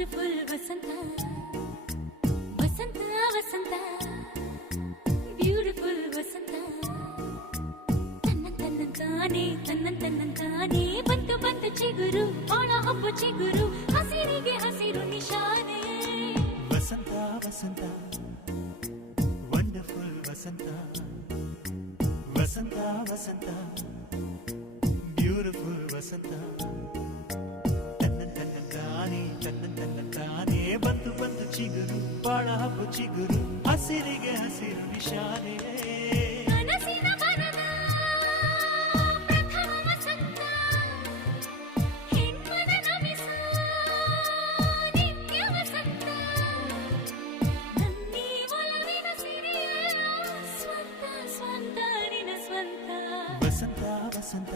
beautiful ವಸಂತ ವಸಂತ ವಸಂತ beautiful ವಸಂತ ತನ್ನಂತಾನೆ ಬಂತು ಬಂತು ಚಿಗುರು ಬಾಳ ಹಬ್ಬ ಚಿಗುರು ಹಸಿರಿಗೆ ಹಸಿರು ನಿಶಾನೆ ವಸಂತ ವಸಂತ ವಂಡರ್ಫುಲ್ ವಸಂತ ವಸಂತ ವಸಂತ ಬ್ಯೂಟಿಫುಲ್ ವಸಂತ ತನ್ನಂತಾನೆ ಬಂತು ಬಂತು ಚಿಗುರು ಬಾಳ ಹಬ್ಬ ಚಿಗುರು ಹಸಿರಿಗೆ ಹಸಿರು ನಿಶಾನೆ ಕನಸಿನ ಬನದ ಪ್ರಥಮ ವಸಂತ ಹೆಣ್ಮನ ನಮಿಸೋ ನಿತ್ಯ ವಸಂತ ನನ್ನಿ ಒಲವಿನ ಸಿರಿಯ ಸ್ವಂತ ಸ್ವಂತ ನಿನ ಸ್ವಂತ ವಸಂತ ವಸಂತ